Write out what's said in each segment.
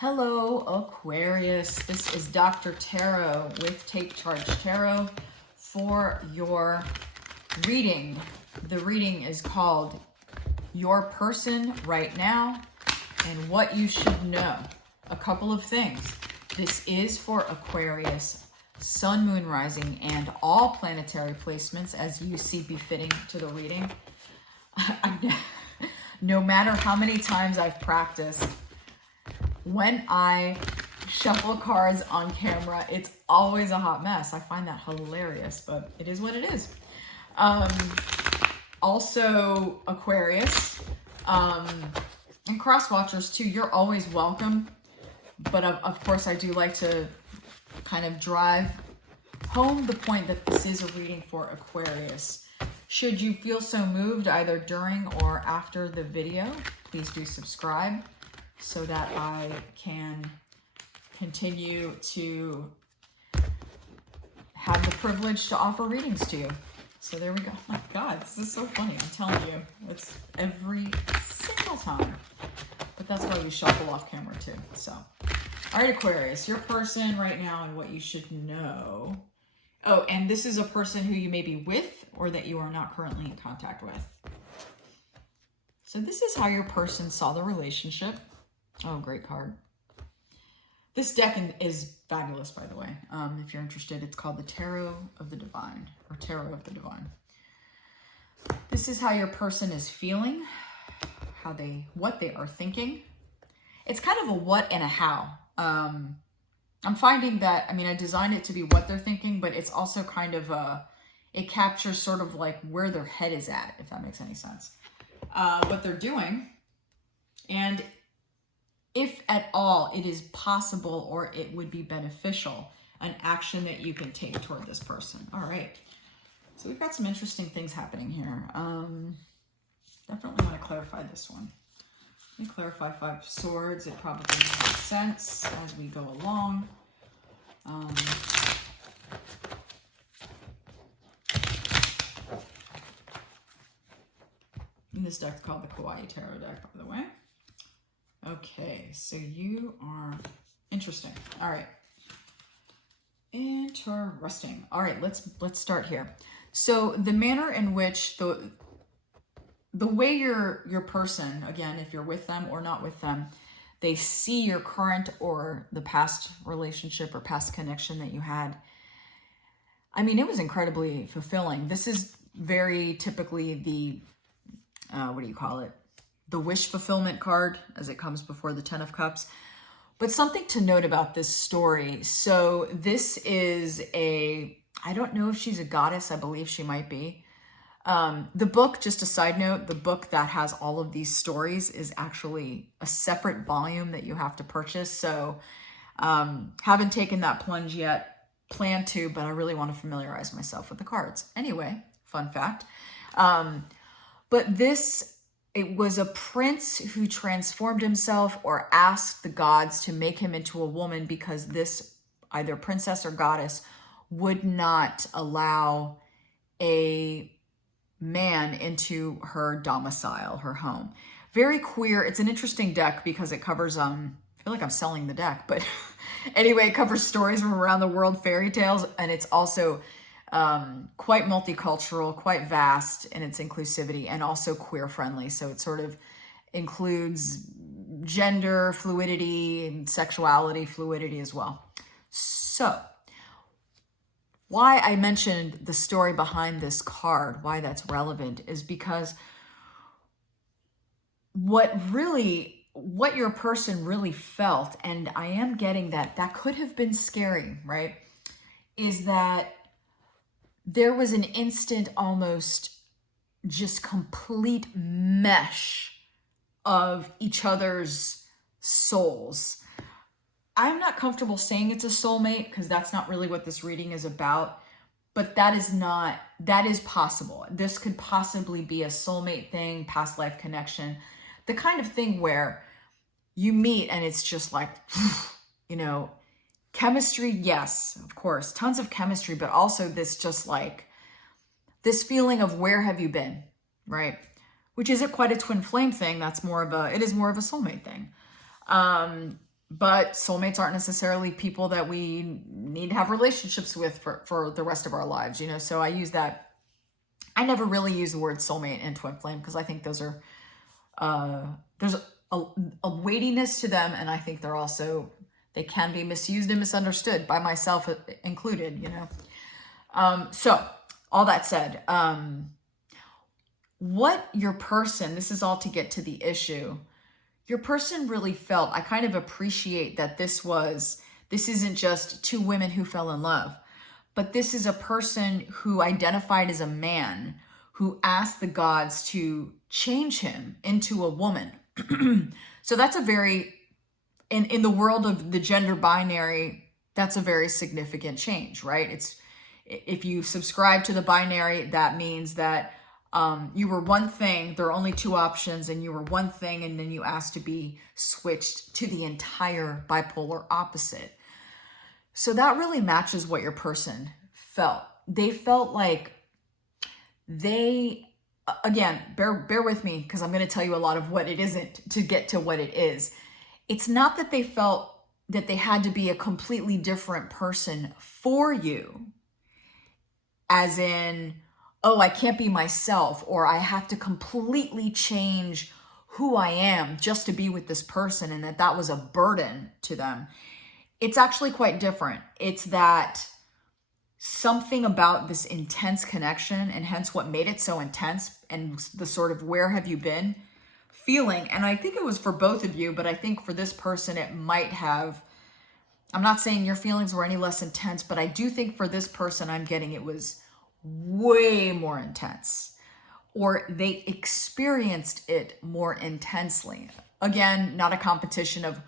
Hello, Aquarius. This is Dr. Tarot with Take Charge Tarot for your reading. The reading is called Your Person Right Now and What You Should Know. A couple of things. This is for Aquarius, Sun, Moon, Rising, and all planetary placements as you see befitting to the reading. No matter how many times I've practiced, when I shuffle cards on camera, it's always a hot mess. I find that hilarious, but it is what it is. Also, Aquarius, and cross-watchers too, you're always welcome. But of course, I do like to kind of drive home the point that this is a reading for Aquarius. Should you feel so moved either during or after the video, please do subscribe so that I can continue to have the privilege to offer readings to you. So there we go. Oh my God, this is so funny. I'm telling you, it's every single time. But that's why we shuffle off camera too. So, all right, Aquarius, your person right now and what you should know. Oh, and this is a person who you may be with or that you are not currently in contact with. So this is how your person saw the relationship. Oh, great card. This deck is fabulous, by the way. If you're interested, it's called the Tarot of the Divine, or Tarot of the Divine. This is how your person is feeling, what they are thinking. It's kind of a what and a how. I'm finding that, I designed it to be what they're thinking, but it's also kind of it captures sort of like where their head is at, if that makes any sense. What they're doing, and if at all it is possible or it would be beneficial, an action that you can take toward this person. All right. So we've got some interesting things happening here. Definitely want to clarify this one. Let me clarify Five of Swords. It probably makes sense as we go along. And this deck's called the Kawaii Tarot deck, by the way. Okay, so you are interesting. All right. Interesting. All right, let's start here. So the manner in which the way your person, again, if you're with them or not with them, they see your current or the past relationship or past connection that you had. It was incredibly fulfilling. This is very typically the, what do you call it? The wish fulfillment card as it comes before the Ten of Cups. But something to note about this story. So this is I don't know if she's a goddess. I believe she might be. The book, just a side note, the book that has all of these stories is actually a separate volume that you have to purchase. So haven't taken that plunge yet, plan to, but I really want to familiarize myself with the cards. Anyway, fun fact. But it was a prince who transformed himself or asked the gods to make him into a woman because this, either princess or goddess, would not allow a man into her domicile, her home. Very queer. It's an interesting deck because it covers, I feel like I'm selling the deck, but anyway, it covers stories from around the world, fairy tales, and it's also quite multicultural, quite vast in its inclusivity, and also queer friendly. So it sort of includes gender fluidity and sexuality fluidity as well. So why I mentioned the story behind this card, why that's relevant, is because what your person really felt, and I am getting that could have been scary, right? Is that there was an instant, almost just complete mesh of each other's souls. I'm not comfortable saying it's a soulmate because that's not really what this reading is about, but that is possible. This could possibly be a soulmate thing, past life connection, the kind of thing where you meet and it's just like, chemistry, yes, of course, tons of chemistry, but also this feeling of where have you been, right? Which isn't quite a twin flame thing. It is more of a soulmate thing. But soulmates aren't necessarily people that we need to have relationships with for the rest of our lives, you know? So I use that. I never really use the word soulmate and twin flame because I think those are, there's a weightiness to them. And I think they're also, they can be misused and misunderstood, by myself included, you know? So all that said, what your person, this is all to get to the issue, your person really felt, I kind of appreciate that this isn't just two women who fell in love, but this is a person who identified as a man who asked the gods to change him into a woman. So that's a very, in the world of the gender binary, that's a very significant change, right? It's, if you subscribe to the binary, that means that you were one thing, there are only two options, and you were one thing, and then you asked to be switched to the entire bipolar opposite. So that really matches what your person felt. They felt like they, again, bear with me because I'm going to tell you a lot of what it isn't to get to what it is. It's not that they felt that they had to be a completely different person for you, as in, oh, I can't be myself, or I have to completely change who I am just to be with this person, and that was a burden to them. It's actually quite different. It's that something about this intense connection, and hence what made it so intense, and the sort of where have you been feeling. And I think it was for both of you, but I think for this person, it might have, I'm not saying your feelings were any less intense, but I do think for this person, I'm getting it was way more intense, or they experienced it more intensely. Again, not a competition of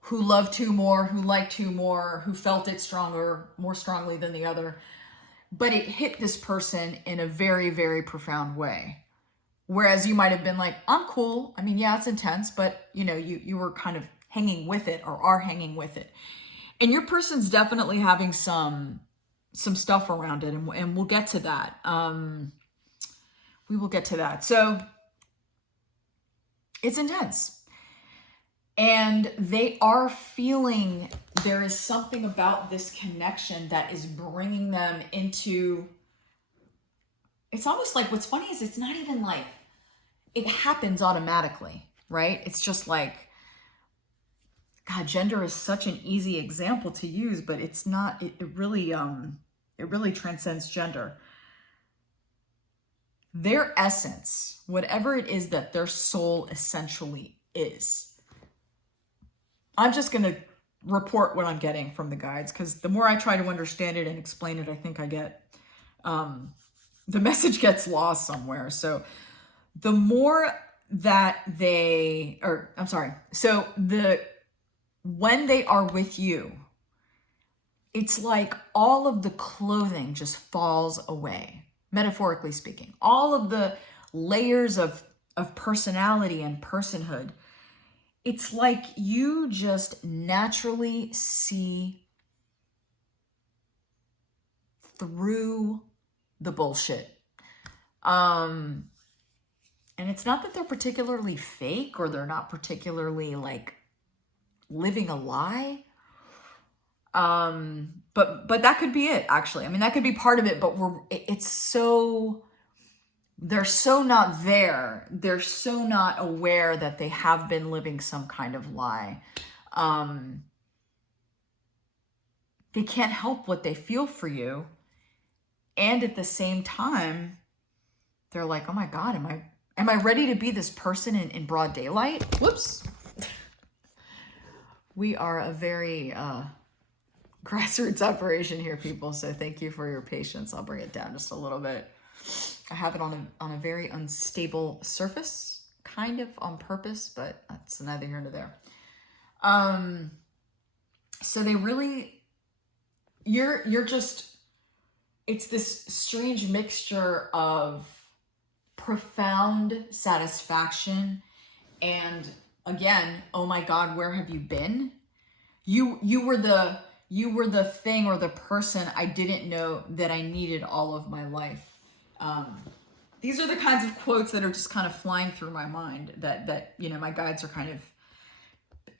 who loved who more, who liked who more, who felt it more strongly than the other, but it hit this person in a very, very profound way. Whereas you might have been like, I'm cool. I mean, yeah, it's intense, but you know, you were kind of hanging with it, or are hanging with it. And your person's definitely having some stuff around it, and we'll get to that. We will get to that. So it's intense, and they are feeling there is something about this connection that is bringing them into, it's almost like, what's funny is it's not even like it happens automatically, right? It's just like, God, gender is such an easy example to use, but it's not, it really transcends gender. Their essence, whatever it is that their soul essentially is. I'm just going to report what I'm getting from the guides, because the more I try to understand it and explain it, I think I get, the message gets lost somewhere. So the more that they, or I'm sorry, so when they are with you, it's like all of the clothing just falls away, metaphorically speaking. All of the layers of personality and personhood, it's like you just naturally see through the bullshit. And it's not that they're particularly fake, or they're not particularly like living a lie. But that could be it, actually. I mean, that could be part of it, but they're so not there. They're so not aware that they have been living some kind of lie. They can't help what they feel for you. And at the same time, they're like, oh my God, am I ready to be this person in broad daylight? Whoops. We are a very grassroots operation here, people. So thank you for your patience. I'll bring it down just a little bit. I have it on a very unstable surface, kind of on purpose, but that's neither here nor there. So they really, you're just, it's this strange mixture of profound satisfaction and, again, oh my God, where have you been? You were the thing or the person I didn't know that I needed all of my life. These are the kinds of quotes that are just kind of flying through my mind that you know, my guides are kind of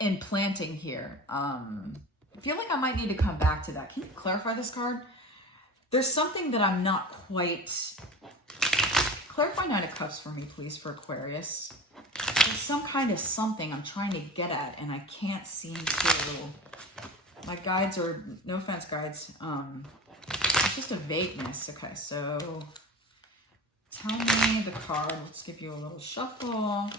in planting here. I feel like I might need to come back to that. Can you clarify this card? There's something that I'm not quite... Clarify Nine of Cups for me, please, for Aquarius. There's some kind of something I'm trying to get at, and I can't seem to... My guides are... No offense, guides. It's just a vagueness. Okay, so... Tell me the card. Let's give you a little shuffle.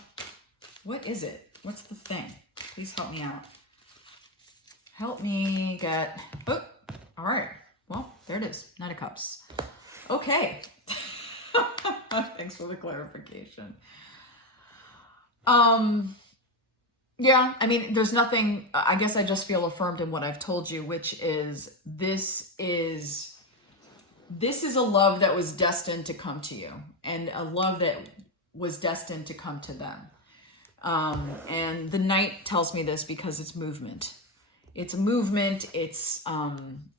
What is it? What's the thing? Please help me out. Help me get... Oh, all right. Well, there it is. Nine of Cups. Okay. Thanks for the clarification. Yeah, I mean, there's nothing... I guess I just feel affirmed in what I've told you, which is this is a love that was destined to come to you, and a love that was destined to come to them. And the Knight tells me this because it's movement. It's movement. It's,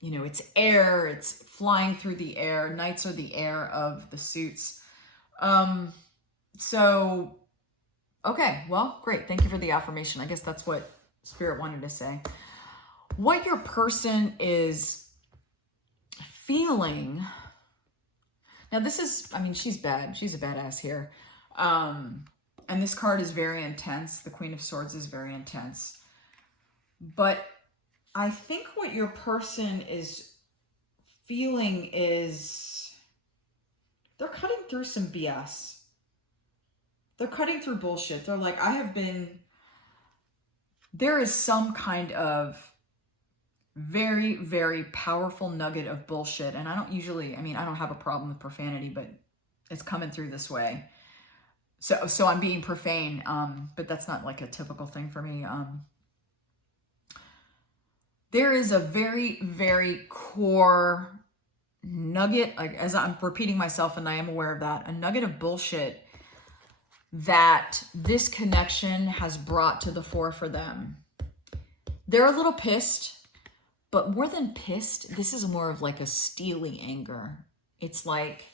you know, it's air. It's flying through the air. Knights are the air of the suits. So, okay, well, great. Thank you for the affirmation. I guess that's what Spirit wanted to say. What your person is feeling. Now this is, I mean, she's bad. She's a badass here. And this card is very intense. The Queen of Swords is very intense. But I think what your person is feeling is they're cutting through some BS. They're cutting through bullshit. They're like, there is some kind of very, very powerful nugget of bullshit. And I don't usually, I mean, I don't have a problem with profanity, but it's coming through this way. So I'm being profane, but that's not like a typical thing for me. There is a very, very core nugget, like as I'm repeating myself, and I am aware of that, a nugget of bullshit that this connection has brought to the fore for them. They're a little pissed, but more than pissed, this is more of like a steely anger. It's like,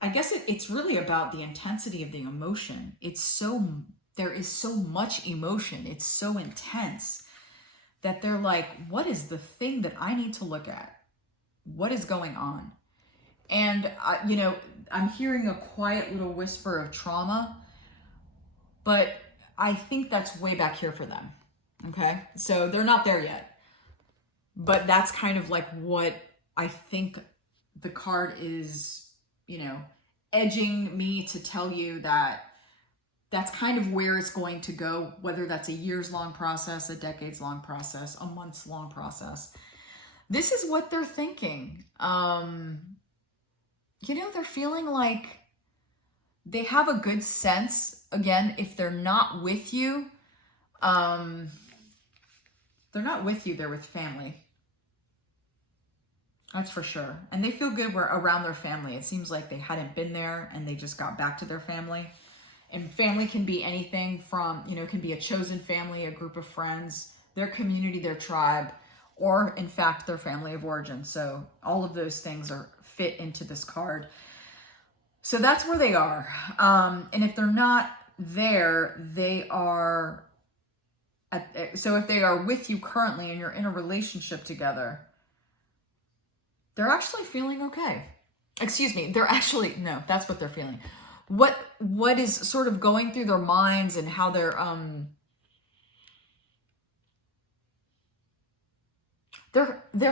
I guess it's really about the intensity of the emotion. There is so much emotion. It's so intense that they're like, what is the thing that I need to look at? What is going on? And, you know, I'm hearing a quiet little whisper of trauma, but I think that's way back here for them. Okay. So they're not there yet, but that's kind of like what I think the card is, you know, edging me to tell you that that's kind of where it's going to go, whether that's a years-long process, a decades-long process, a months-long process. This is what they're thinking. You know, they're feeling like they have a good sense, again, if they're not with you, they're not with you, they're with family. That's for sure. And they feel good around their family. It seems like they hadn't been there and they just got back to their family. And family can be anything from, you know, it can be a chosen family, a group of friends, their community, their tribe, or in fact, their family of origin. So all of those things are fit into this card. So that's where they are. And if they're not there, they are, so if they are with you currently and you're in a relationship together, they're actually feeling okay. Excuse me, they're actually, no, that's what they're feeling. What is sort of going through their minds and how they're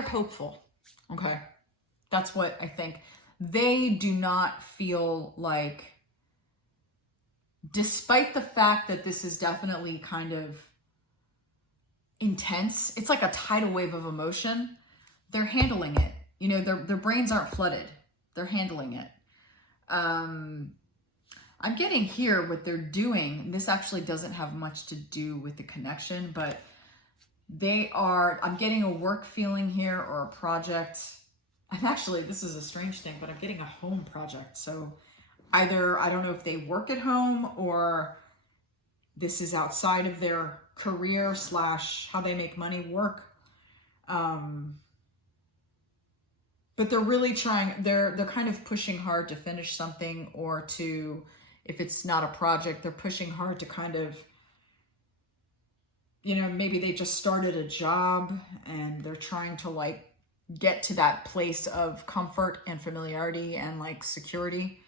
hopeful. Okay. That's what I think. They do not feel like, despite the fact that this is definitely kind of intense, it's like a tidal wave of emotion, they're handling it. You know, their brains aren't flooded. They're handling it. I'm getting here what they're doing. This actually doesn't have much to do with the connection, but I'm getting a work feeling here or a project. This is a strange thing, but I'm getting a home project. So either, I don't know if they work at home or this is outside of their career / how they make money work. But they're really trying, they're kind of pushing hard to finish something, or to, if it's not a project, they're pushing hard to kind of you know, maybe they just started a job and they're trying to like get to that place of comfort and familiarity and like security.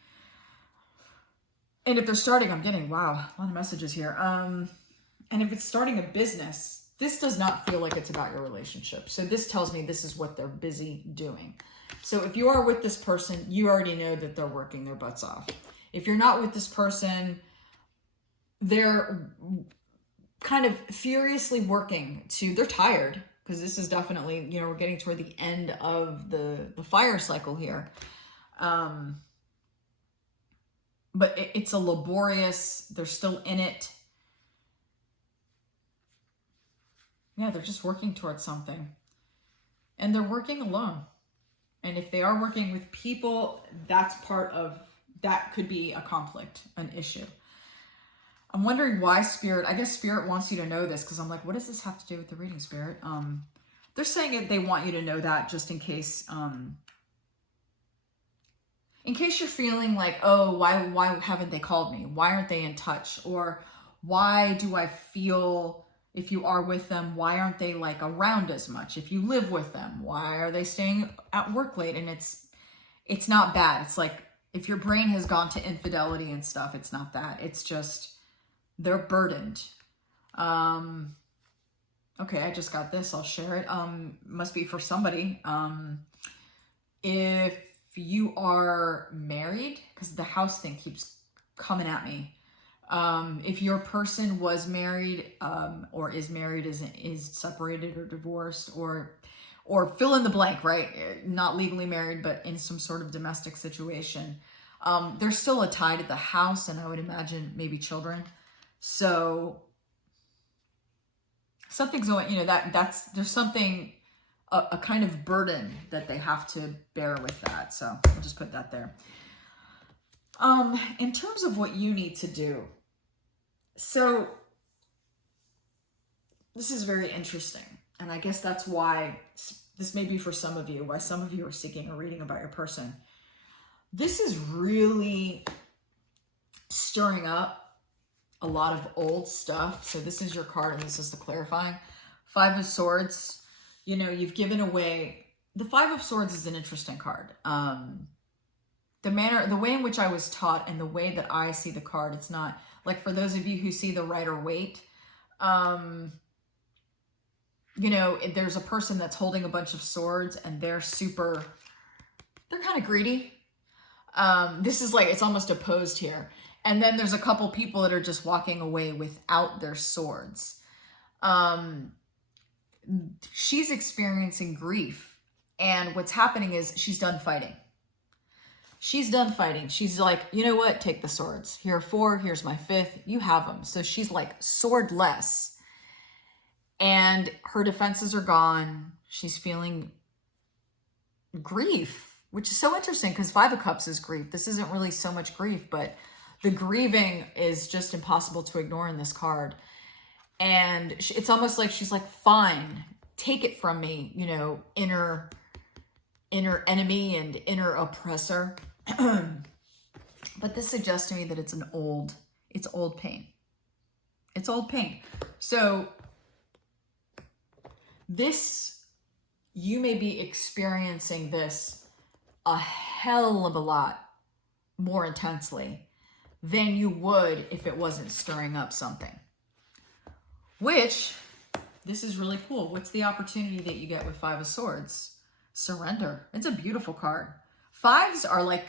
And if they're starting, I'm getting, wow, a lot of messages here. And if it's starting a business, this does not feel like it's about your relationship. So this tells me this is what they're busy doing. So if you are with this person, you already know that they're working their butts off. If you're not with this person, they're kind of furiously working they're tired, because this is definitely, you know, we're getting toward the end of the fire cycle here. But it's a laborious, they're still in it. Yeah, they're just working towards something. And they're working alone. And if they are working with people, that could be a conflict, an issue. I'm wondering why Spirit, I guess Spirit wants you to know this, because I'm like, what does this have to do with the reading, Spirit? They're saying that they want you to know that just in case you're feeling like, oh, why haven't they called me? Why aren't they in touch? Or why do I feel, if you are with them, why aren't they like around as much? If you live with them, why are they staying at work late? And it's not bad. It's like, if your brain has gone to infidelity and stuff, it's not that. It's just, they're burdened. Okay, I just got this. I'll share it. Must be for somebody. If you are married, because the house thing keeps coming at me. If your person was married, or is married, is separated or divorced, or fill in the blank, right? Not legally married, but in some sort of domestic situation. There's still a tie to the house, and I would imagine maybe children. So something's going, you know, there's something, a kind of burden that they have to bear with that. So I'll just put that there. In terms of what you need to do. So this is very interesting. And I guess that's why this may be for some of you, why some of you are seeking a reading about your person. This is really stirring up a lot of old stuff. So this is your card, and this is the clarifying. 5 of Swords. You know, you've given away. The 5 of Swords is an interesting card. The way in which I was taught and the way that I see the card, it's not like, for those of you who see the Rider-Waite, you know, there's a person that's holding a bunch of swords and they're kind of greedy. This is like, it's almost opposed here. And then there's a couple people that are just walking away without their swords. She's experiencing grief. And what's happening is she's done fighting. She's done fighting. She's like, you know what? Take the swords. Here are 4. Here's my 5th. You have them. So she's like swordless. And her defenses are gone. She's feeling grief, which is so interesting because 5 of Cups is grief. This isn't really so much grief, but the grieving is just impossible to ignore in this card. And it's almost like she's like, fine, take it from me, you know, inner enemy and inner oppressor. But this suggests to me that it's old pain. It's old pain. So you may be experiencing this a hell of a lot more intensely than you would if it wasn't stirring up something. Which, this is really cool. What's the opportunity that you get with 5 of Swords? Surrender. It's a beautiful card. 5s are like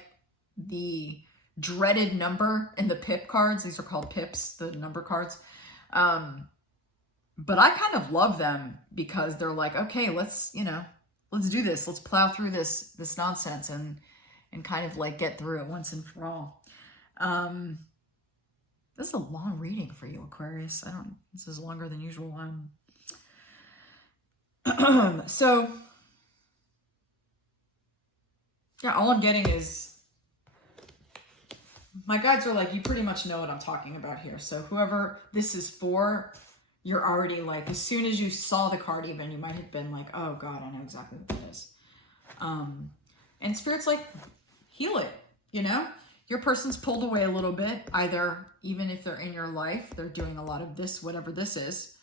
the dreaded number in the pip cards. These are called pips, the number cards. But I kind of love them because they're like, okay, let's do this. Let's plow through this nonsense and kind of like get through it once and for all. This is a long reading for you, Aquarius. This is longer than usual. So yeah, all I'm getting is my guides are like, you pretty much know what I'm talking about here. So whoever this is for, you're already like, as soon as you saw the card even, you might have been like, oh God, I know exactly what that is. And Spirit's like, heal it, you know? Your person's pulled away a little bit, either even if they're in your life, they're doing a lot of this, whatever this is.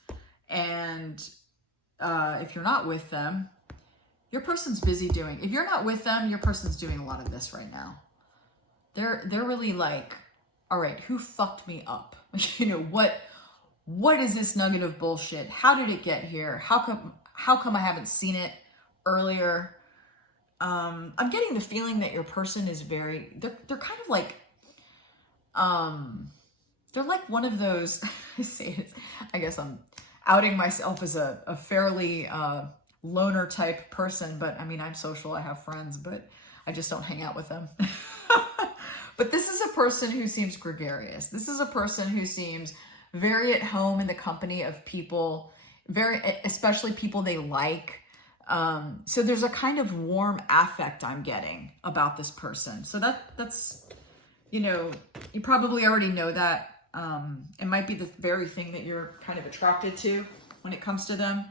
And if you're not with them, your person's busy doing, if you're not with them, your person's doing a lot of this right now. They're really like, all right, who fucked me up? You know, what is this nugget of bullshit? How did it get here? How come I haven't seen it earlier? I'm getting the feeling that your person is very, they're kind of like, they're like one of those, I guess I'm outing myself as a fairly loner type person, but I mean, I'm social, I have friends, but I just don't hang out with them. But this is a person who seems gregarious. This is a person who seems very at home in the company of people, especially people they like. So there's a kind of warm affect I'm getting about this person. So that's, you know, you probably already know that. It might be the very thing that you're kind of attracted to when it comes to them.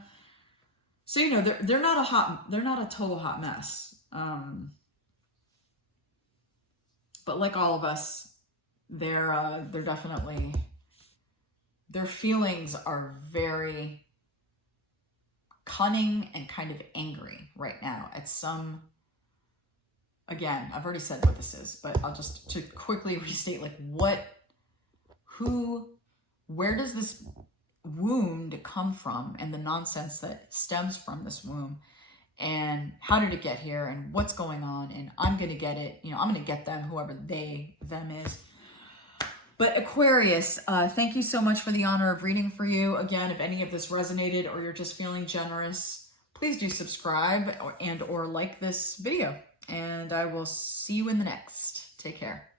So, you know, they're not a total hot mess. But like all of us, they're definitely, their feelings are very cunning and kind of angry right now at some, again, I've already said what this is, but I'll just to quickly restate, like where does this wound come from and the nonsense that stems from this wound, and how did it get here, and what's going on, and I'm going to get it, you know, I'm going to get them, whoever them is. But Aquarius, thank you so much for the honor of reading for you. Again, if any of this resonated or you're just feeling generous, please do subscribe or like this video, and I will see you in the next. Take care.